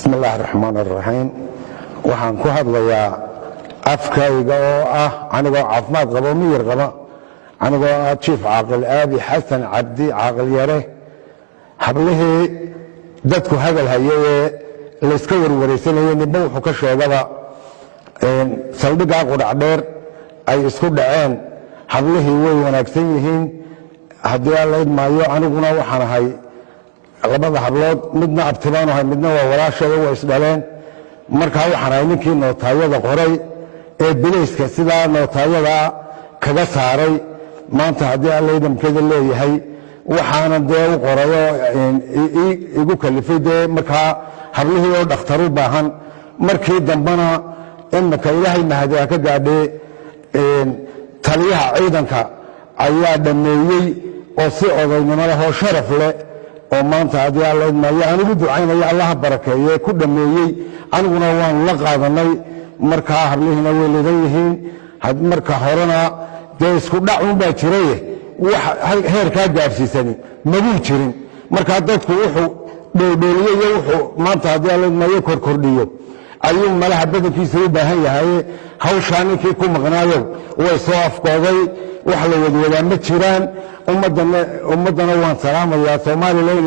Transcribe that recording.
بسم الله الرحمن الرحيم waxaan ku hadlayaa afkayga oo ah anigoo caafimaad qabo miyir qaba anigoo ah chief caaqil aabi xasan cabdi caaqil yare hablihii dadku hadal hayay la iska warwareysanayeen ninba wuxuu ka sheegaba saldhiga qudhac dheer ay isku dhaceen hablihii way wanaagsan yihiin haddii aan la idmaayo aniguna waxaan ahay labada hablood midna abtibaan ahay midna waa walaashooda waa isdhaleen markaa waxaan ahay ninkii nootaayada qoray ee bilayska sidaa nootaayada kaga saaray maanta haddii aan la idamkeeda leeyahay waxaana dee u qorayo igu kalifay dee markaa hablihii oo dhakhtar u baahan markii dambena imika ilaahay mahadiha ka gaadhee taliyaha ciidanka ayaa dhammeeyey oo si odaynimo leh oo sharaf leh oo maanta haddii aan la idmaayo anigu ducaynaya allaha barakeeye ku dhammeeyey aniguna waan la qaadanay markaa hablihiina way leedan yihiin marka horena dee isku dhacun baa jiraye wax heerkaa gaabsiisani maguu jirin markaa dadku wuxuu dhoodhooliye iyo wuxuu maanta haddii aan la idmaayo korkordhiyo ayuu malaha badankiisa u baahan yahay hawshaa ninkii ku maqnaayo way soo afkooday wax la wadwadaa ma jiraan ummaddana waan salaamayaa Soomaaliland